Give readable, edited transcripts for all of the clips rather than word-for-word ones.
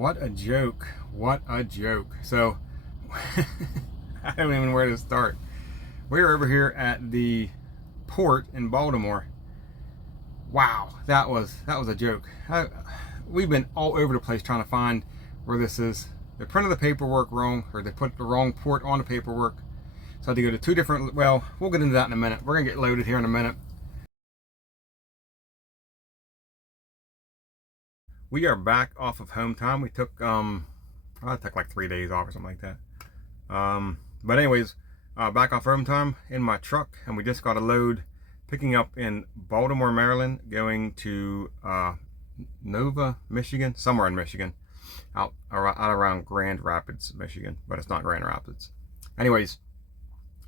What a joke. What a joke. So, I don't even know where to start. We're over here at the port in Baltimore. Wow, that was a joke. We've been all over the place trying to find where this is. They printed the paperwork wrong, or they put the wrong port on the paperwork. So I had to go to two different, well, we'll get into that in a minute. We're gonna get loaded here in a minute. We are back off of home time. We took, I took like 3 days off or something like that. But anyways, back off home time in my truck, and we just got a load picking up in Baltimore, Maryland, going to Nova, Michigan, somewhere in Michigan, out around Grand Rapids, Michigan, but it's not Grand Rapids. Anyways,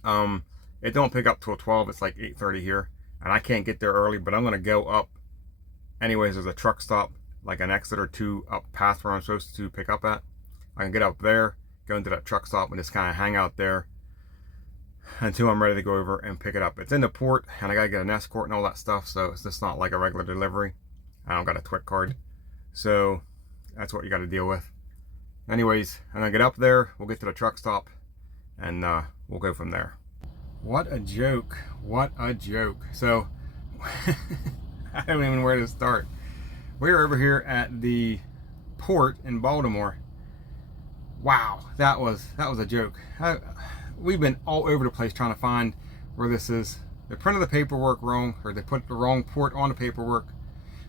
it don't pick up till 12. It's like 8:30 here, and I can't get there early, but I'm gonna go up anyways. There's a truck stop, like an exit or two up past where I'm supposed to pick up at. I can get up there, go into that truck stop, and just kind of hang out there until I'm ready to go over and pick it up. It's in the port, and I gotta get an escort and all that stuff, so it's just not like a regular delivery. I don't got a TWIC card, so that's what you got to deal with. Anyways, I'm gonna get up there, we'll get to the truck stop, and we'll go from there. What a joke. What a joke. So, I don't even know where to start. We're over here at the port in Baltimore. Wow, that was a joke. We've been all over the place trying to find where this is. They printed the paperwork wrong, or they put the wrong port on the paperwork.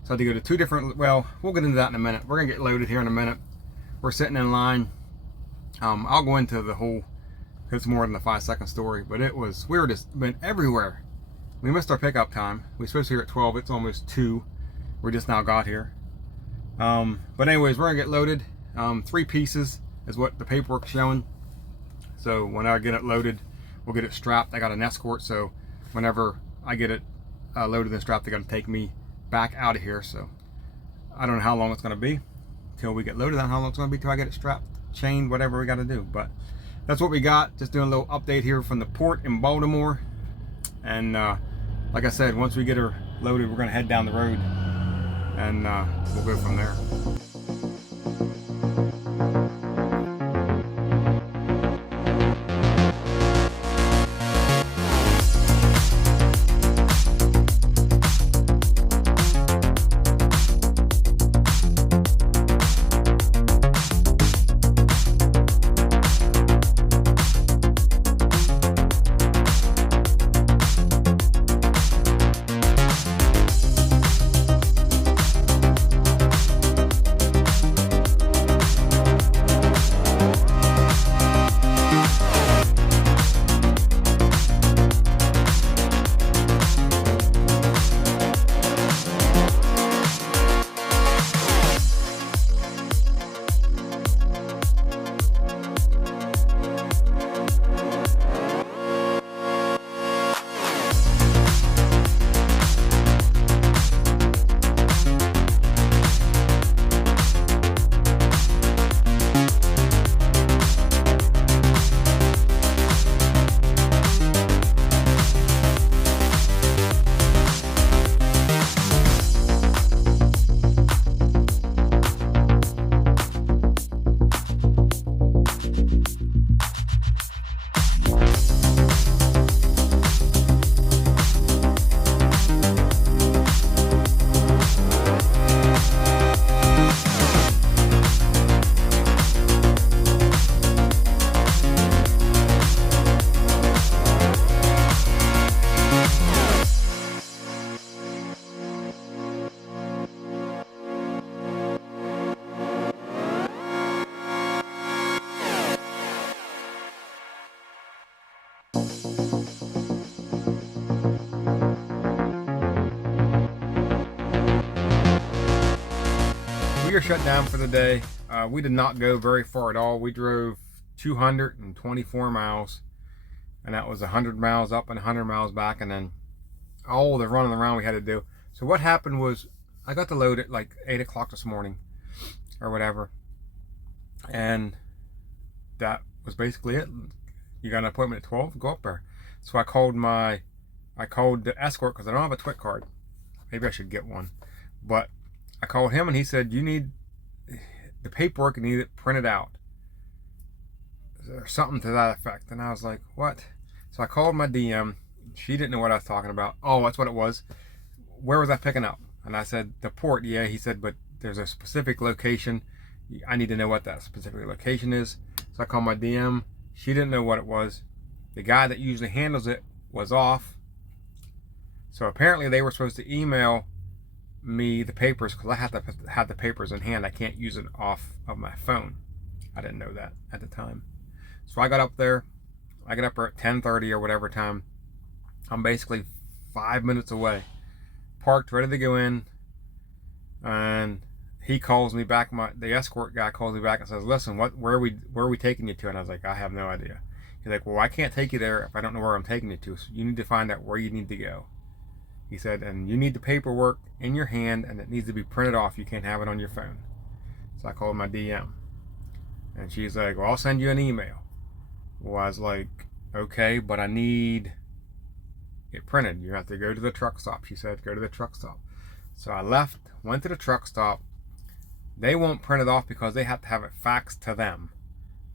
So I had to go to two different, well, we'll get into that in a minute. We're gonna get loaded here in a minute. We're sitting in line. I'll go into the whole, because it's more than a 5-second story, but we were just been everywhere. We missed our pickup time. We were supposed to be here at 12, it's almost 2. We just now got here. But anyways, we're gonna get loaded. 3 pieces is what the paperwork's showing. So when I get it loaded, we'll get it strapped. I got an escort, so whenever I get it loaded and strapped, they got to take me back out of here. So I don't know how long it's going to be till we get loaded. I don't know how long it's going to be till I get it strapped, chained, whatever we got to do. But that's what we got. Just doing a little update here from the port in Baltimore. And like I said, once we get her loaded, we're going to head down the road, and we'll go from there. We are shut down for the day. We did not go very far at all. We drove 224 miles, and that was 100 miles up and 100 miles back, and then all the running around we had to do. So what happened was, I got the load at like 8 o'clock this morning or whatever, and that was basically it. You got an appointment at 12, go up there. So I called the escort, because I don't have a TWIC card. Maybe I should get one. But I called him, and he said, you need the paperwork and need it printed out, or something to that effect. And I was like, what? So I called my DM. She didn't know what I was talking about. Oh, that's what it was. Where was I picking up? And I said, the port. Yeah, he said, but there's a specific location. I need to know what that specific location is. So I called my DM. She didn't know what it was. The guy that usually handles it was off. So apparently they were supposed to email me the papers, because I have to have the papers in hand. I can't use it off of my phone. I didn't know that at the time. So I got up there. I get up at 10:30 or whatever time. I'm basically 5 minutes away. Parked, ready to go in. And he calls me back. The escort guy calls me back and says, listen, where are we taking you to? And I was like, I have no idea. He's like, well, I can't take you there if I don't know where I'm taking you to. So you need to find out where you need to go. He said, and you need the paperwork in your hand, and it needs to be printed off. You can't have it on your phone. So I called my DM. And she's like, well, I'll send you an email. Well, I was like, okay, but I need it printed. You have to go to the truck stop. She said, go to the truck stop. So I left, went to the truck stop. They won't print it off because they have to have it faxed to them.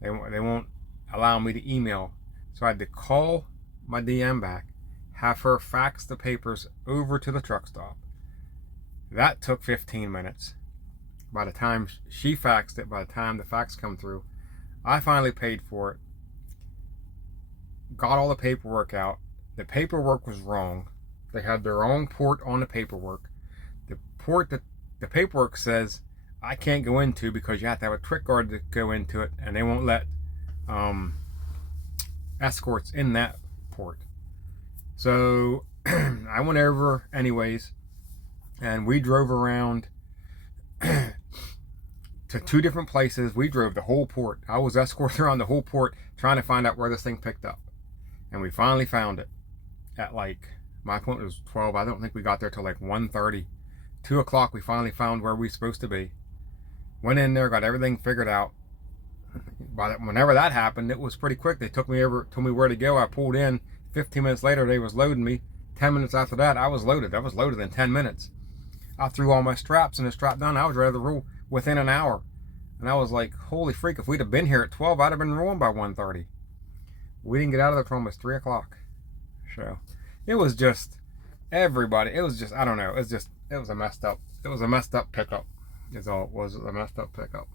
They won't allow me to email. So I had to call my DM back, have her fax the papers over to the truck stop. That took 15 minutes. By the time she faxed it, by the time the fax come through, I finally paid for it. Got all the paperwork out. The paperwork was wrong. They had their own port on the paperwork. The port that the paperwork says I can't go into because you have to have a trick guard to go into it, and they won't let escorts in that port. So I went over anyways, and we drove around to 2 different places. We drove the whole port. I was escorted around the whole port trying to find out where this thing picked up. And we finally found it at, like, my appointment was 12. I don't think we got there till like 1:30. 2 o'clock we finally found where we were supposed to be. Went in there, got everything figured out. Whenever that happened, it was pretty quick. They took me over, told me where to go. I pulled in. 15 minutes later, they was loading me. 10 minutes after that, I was loaded. I was loaded in 10 minutes. I threw all my straps in the strap down. I was ready to roll within an hour. And I was like, holy freak, if we'd have been here at 12, I'd have been rolling by 1:30. We didn't get out of there until almost 3 o'clock. So it was just everybody. It was just, I don't know. It was a messed up pickup. Is all it was, a messed up pickup.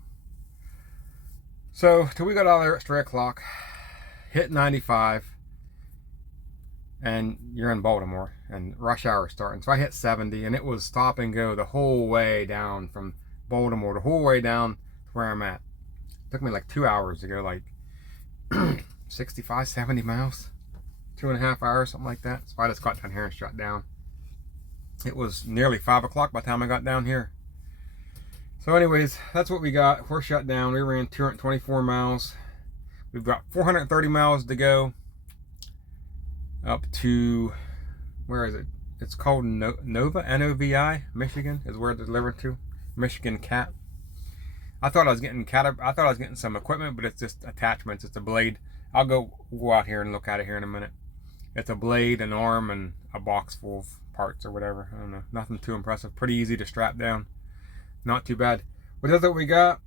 So till we got out of there at 3 o'clock, hit 95, and you're in Baltimore, and rush hour is starting. So I hit 70, and it was stop and go the whole way down from Baltimore, the whole way down to where I'm at. It took me like 2 hours to go like 65, 70 miles, 2.5 hours, something like that. So I just got down here and shut down. It was nearly 5 o'clock by the time I got down here. So anyways, that's what we got. We're shut down. We ran 224 miles. We've got 430 miles to go up to, where is it? It's called Nova, N-O-V-I, Michigan is where it's delivered to. Michigan Cat. I thought I was getting some equipment, but it's just attachments. It's a blade. I'll go out here and look at it here in a minute. It's a blade, an arm, and a box full of parts or whatever. I don't know. Nothing too impressive. Pretty easy to strap down. Not too bad. But that's what we got.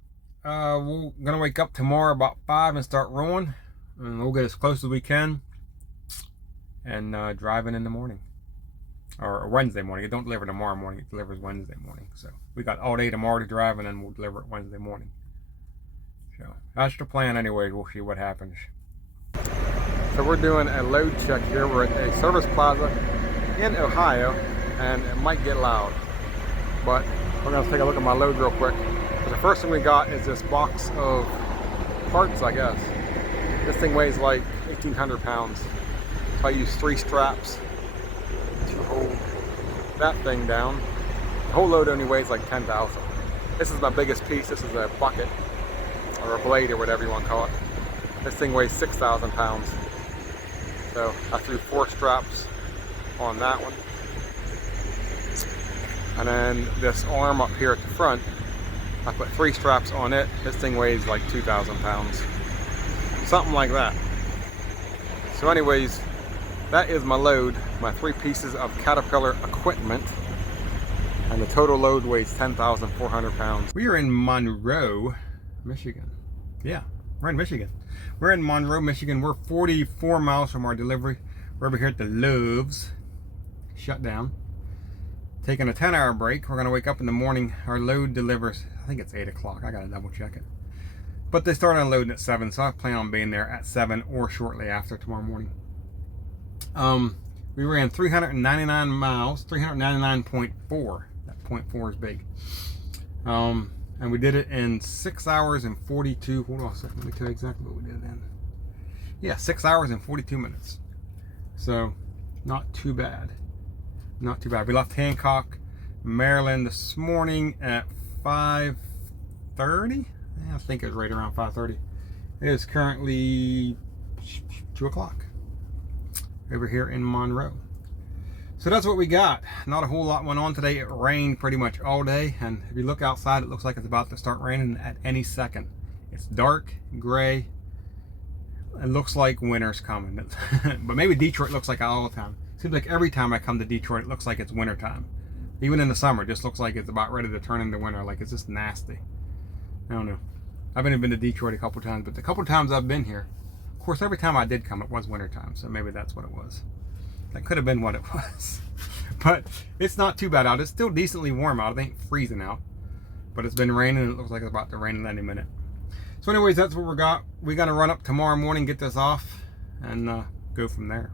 We're gonna wake up tomorrow about 5 and start rolling, and we'll get as close as we can, and driving in the morning, or Wednesday morning. It don't deliver tomorrow morning. It delivers Wednesday morning. So we got all day tomorrow to drive, and then we'll deliver it Wednesday morning. So that's the plan. Anyway, we'll see what happens. So we're doing a load check here. We're at a service plaza in Ohio, and it might get loud, but we're going to take a look at my load real quick. So the first thing we got is this box of parts, I guess. This thing weighs like 1,800 pounds. So I use 3 straps to hold that thing down. The whole load only weighs like 10,000. This is my biggest piece. This is a bucket, or a blade, or whatever you want to call it. This thing weighs 6,000 pounds. So I threw 4 straps on that one. And then this arm up here at the front, I put 3 straps on it. This thing weighs like 2,000 pounds. Something like that. So anyways, that is my load, my 3 pieces of Caterpillar equipment. And the total load weighs 10,400 pounds. We are in Monroe, Michigan. Yeah, we're in Michigan. We're in Monroe, Michigan. We're 44 miles from our delivery. We're over here at the Loves. Shut down. Taking a 10-hour break. We're going to wake up in the morning. Our load delivers, I think it's 8 o'clock. I got to double check it. But they start unloading at 7, so I plan on being there at 7 or shortly after tomorrow morning. We ran 399 miles, 399.4. That 0.4 is big. And we did it in 6 hours and 42. Hold on a second, let me tell you exactly what we did then. Yeah, 6 hours and 42 minutes. So, not too bad. Not too bad. We left Hancock, Maryland this morning at 5:30. I think it was right around 5:30. It is currently 2 o'clock over here in Monroe. So that's what we got. Not a whole lot went on today. It rained pretty much all day, and if you look outside, it looks like it's about to start raining at any second. It's dark, gray. It looks like winter's coming. But maybe Detroit looks like all the time. Seems like every time I come to Detroit, it looks like it's winter time. Even in the summer, it just looks like it's about ready to turn into winter. Like it's just nasty. I don't know. I've only been to Detroit a couple times, but the couple times I've been here, of course, every time I did come, it was winter time. So maybe that's what it was. That could have been what it was. But it's not too bad out. It's still decently warm out. It ain't freezing out. But it's been raining, and it looks like it's about to rain in any minute. So anyways, that's what we got. We got to run up tomorrow morning, get this off, and go from there.